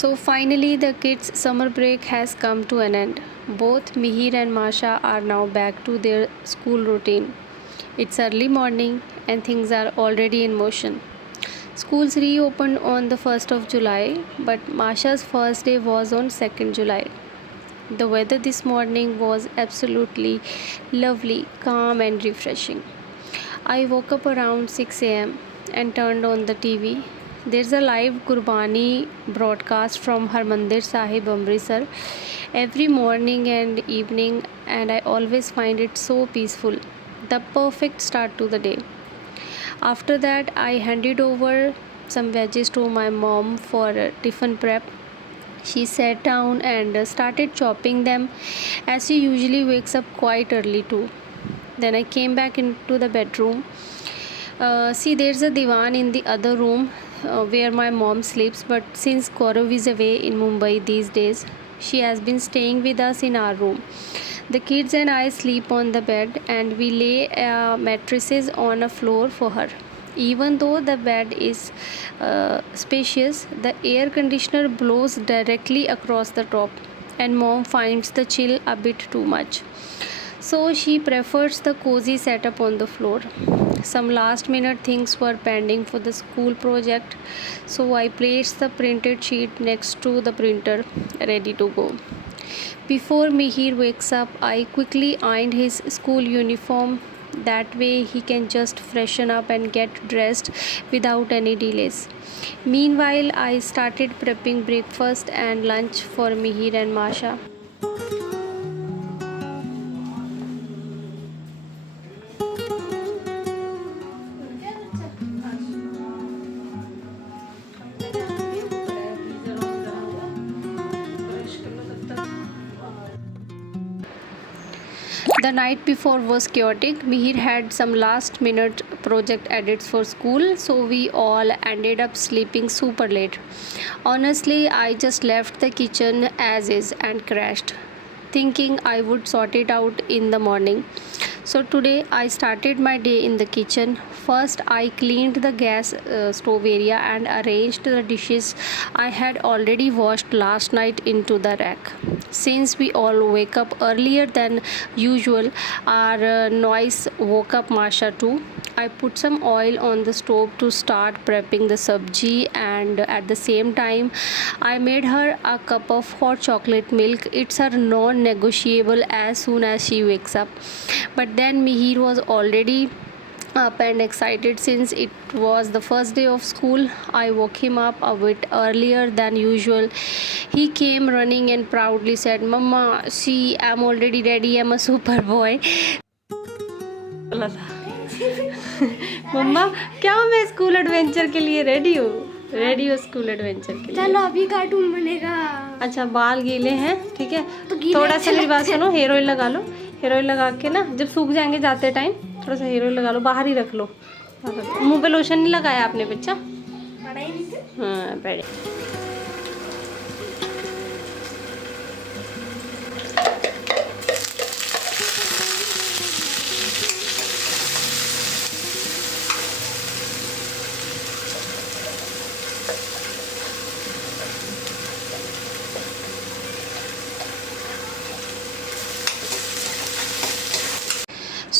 So finally, the kids' summer break has come to an end. Both Mihir and Masha are now back to their school routine. It's early morning and things are already in motion. Schools reopened on the 1st of July, but Masha's first day was on 2nd July. The weather this morning was absolutely lovely, calm, and refreshing. I woke up around 6 am and turned on the TV. There's a live Gurbani broadcast from Harmandir Sahib Amritsar every morning and evening, and I always find it so peaceful. The perfect start to the day. After that, I handed over some veggies to my mom for tiffin prep. She sat down and started chopping them as she usually wakes up quite early too. Then I came back into the bedroom. See, there's a divan in the other room where my mom sleeps, but since Gaurav is away in Mumbai these days, she has been staying with us in our room. The kids and I sleep on the bed and we lay mattresses on a floor for her. Even though the bed is spacious, the air conditioner blows directly across the top, and mom finds the chill a bit too much. So she prefers the cozy setup on the floor. Some last minute things were pending for the school project, so I placed the printed sheet next to the printer, ready to go. Before Mihir wakes up, I quickly ironed his school uniform. That way, he can just freshen up and get dressed without any delays. Meanwhile, I started prepping breakfast and lunch for Mihir and Masha. The night before was chaotic. Mihir had some last minute project edits for school, so we all ended up sleeping super late. Honestly, I just left the kitchen as is and crashed, thinking I would sort it out in the morning. So today I started my day in the kitchen. First, I cleaned the gas stove area and arranged the dishes I had already washed last night into the rack. Since we all wake up earlier than usual, our noise woke up Masha too. I put some oil on the stove to start prepping the sabji, and at the same time I made her a cup of hot chocolate milk. It's her non-negotiable as soon as she wakes up. But then Mihir was already up and excited since it was the first day of school. I woke him up a bit earlier than usual. He came running and proudly said, "Mama, see, I'm already ready. I'm a super boy." बोला था मम्मा, क्या मैं school adventure के लिए ready हूँ? Ready हो school adventure के लिए? चलो अभी कार्टून बनेगा। अच्छा, बाल गीले हैं, ठीक है, तो गीले थोड़ा सा अच्छे मेरी बात लगते हैं। सुनो, हेयर ऑयल लगा लो। हेयर ऑयल लगा के ना, जब सूख जाएंगे जाते टाइम थोड़ा सा हेयर ऑयल लगा लो, बाहर ही रख लो। मुंह पे लोशन नहीं लगाया आपने बच्चा? हाँ, बैठे।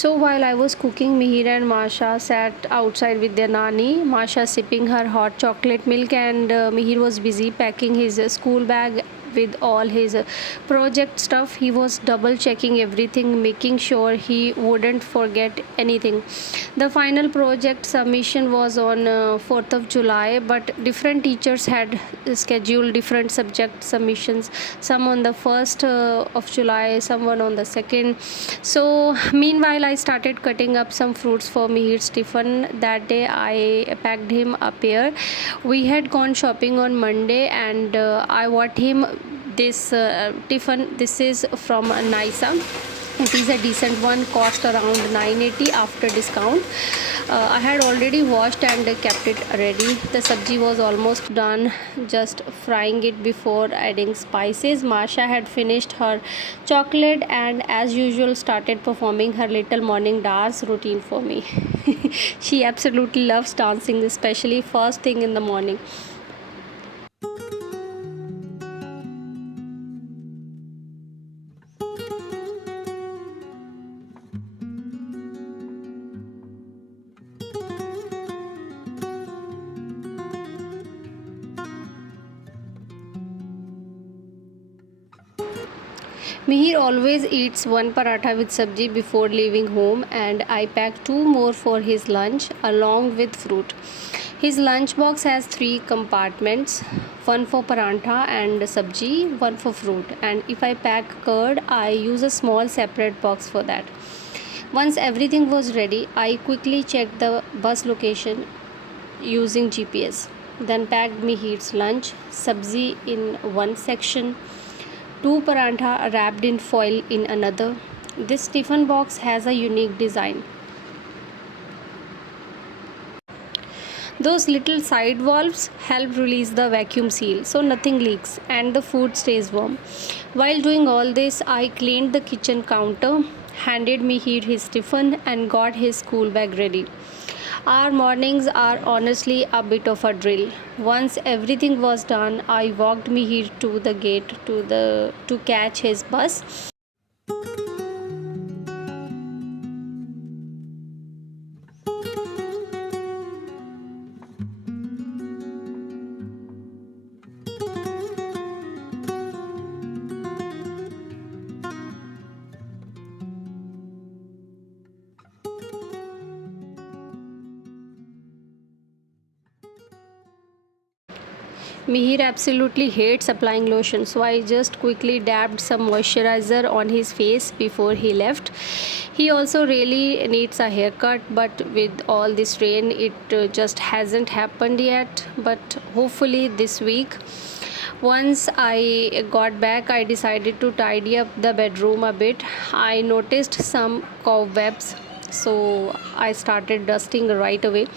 So while I was cooking, Mihir and Masha sat outside with their nani. Masha sipping her hot chocolate milk, and Mihir was busy packing his school bag with all his project stuff. He was double checking everything, making sure he wouldn't forget anything. The final project submission was on 4th of July, but different teachers had scheduled different subject submissions, some on the 1st of July, someone on the 2nd. So meanwhile, I started cutting up some fruits for Mihir's tiffin. That day I packed him a pear. We had gone shopping on Monday, and I bought him this tiffin. This is from Naisa. It is a decent one, cost around 980 after discount. I had already washed and kept it ready. The sabji was almost done, just frying it before adding spices. Masha had finished her chocolate and as usual started performing her little morning dance routine for me. She absolutely loves dancing, especially first thing in the morning. Mihir always eats one paratha with sabji before leaving home, and I pack two more for his lunch along with fruit. His lunchbox has three compartments, one for parantha and sabji, one for fruit. And if I pack curd, I use a small separate box for that. Once everything was ready, I quickly checked the bus location using GPS. Then packed Mihir's lunch, sabzi in one section, two parantha wrapped in foil in another. This tiffin box has a unique design. Those little side valves help release the vacuum seal so nothing leaks and the food stays warm. While doing all this, I cleaned the kitchen counter, handed Mihir his tiffin, and got his school bag ready. Our mornings are honestly a bit of a drill. Once everything was done, I walked Mihir to the gate to catch his bus. Mihir absolutely hates applying lotion, so I just quickly dabbed some moisturizer on his face before he left. He also really needs a haircut, but with all this rain, it just hasn't happened yet. But hopefully, this week. Once I got back, I decided to tidy up the bedroom a bit. I noticed some cobwebs, so I started dusting right away.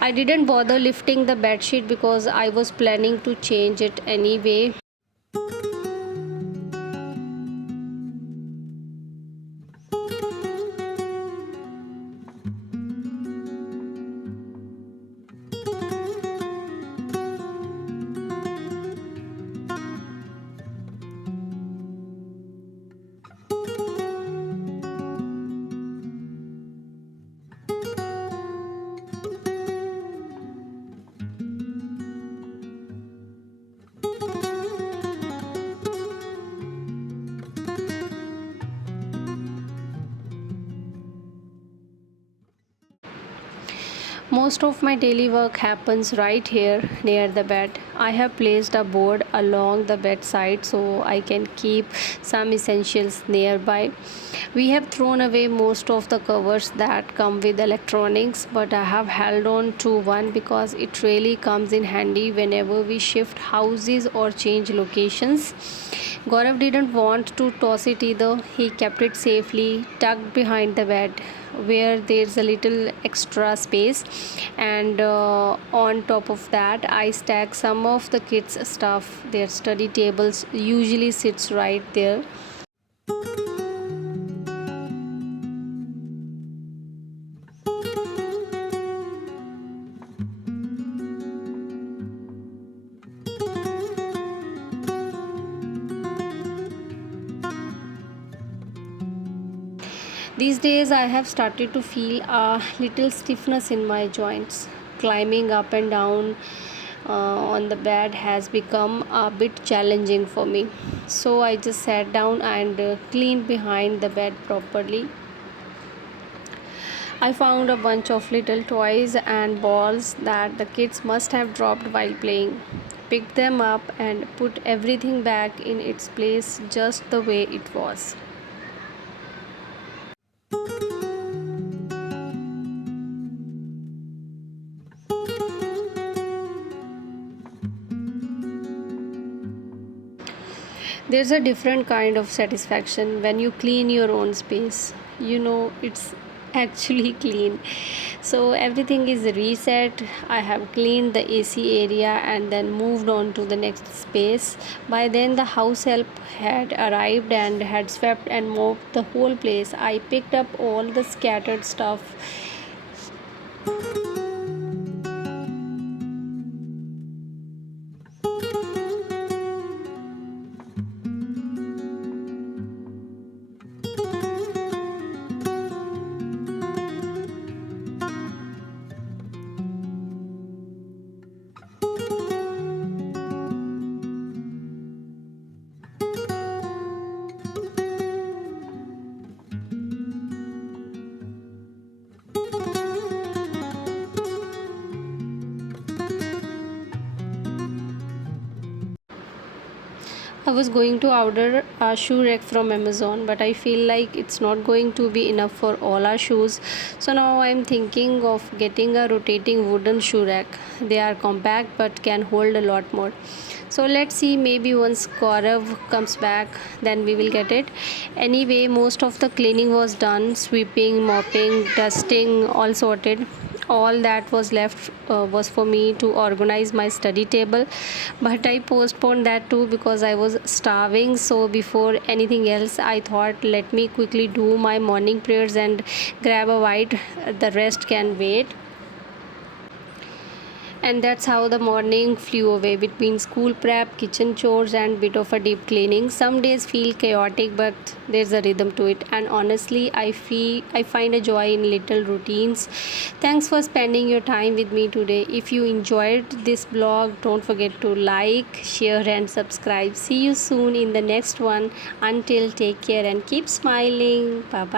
I didn't bother lifting the bedsheet because I was planning to change it anyway. Most of my daily work happens right here near the bed. I have placed a board along the bedside so I can keep some essentials nearby. We have thrown away most of the covers that come with electronics, but I have held on to one because it really comes in handy whenever we shift houses or change locations. Gaurav didn't want to toss it either. He kept it safely tucked behind the bed where there's a little extra space, and on top of that I stack some of the kids stuff. Their study tables usually sits right there. These days, I have started to feel a little stiffness in my joints. Climbing up and down on the bed has become a bit challenging for me. So I just sat down and cleaned behind the bed properly. I found a bunch of little toys and balls that the kids must have dropped while playing. Picked them up and put everything back in its place just the way it was. There's a different kind of satisfaction when you clean your own space. You know, it's actually clean. So everything is reset. I have cleaned the AC area and then moved on to the next space. By then, the house help had arrived and had swept and mopped the whole place. I picked up all the scattered stuff. I was going to order a shoe rack from Amazon, but I feel like it's not going to be enough for all our shoes. So now I'm thinking of getting a rotating wooden shoe rack. They are compact but can hold a lot more. So let's see, maybe once Gaurav comes back, then we will get it. Anyway, most of the cleaning was done, sweeping, mopping, dusting, all sorted. All that was left was for me to organize my study table, but I postponed that too because I was starving. So before anything else, I thought, let me quickly do my morning prayers and grab a bite. The rest can wait. And that's how the morning flew away between school prep, kitchen chores, and bit of a deep cleaning. Some days feel chaotic, but there's a rhythm to it. And honestly, I find a joy in little routines. Thanks for spending your time with me today. If you enjoyed this blog, don't forget to like, share, and subscribe. See you soon in the next one. Until, take care and keep smiling. Bye bye.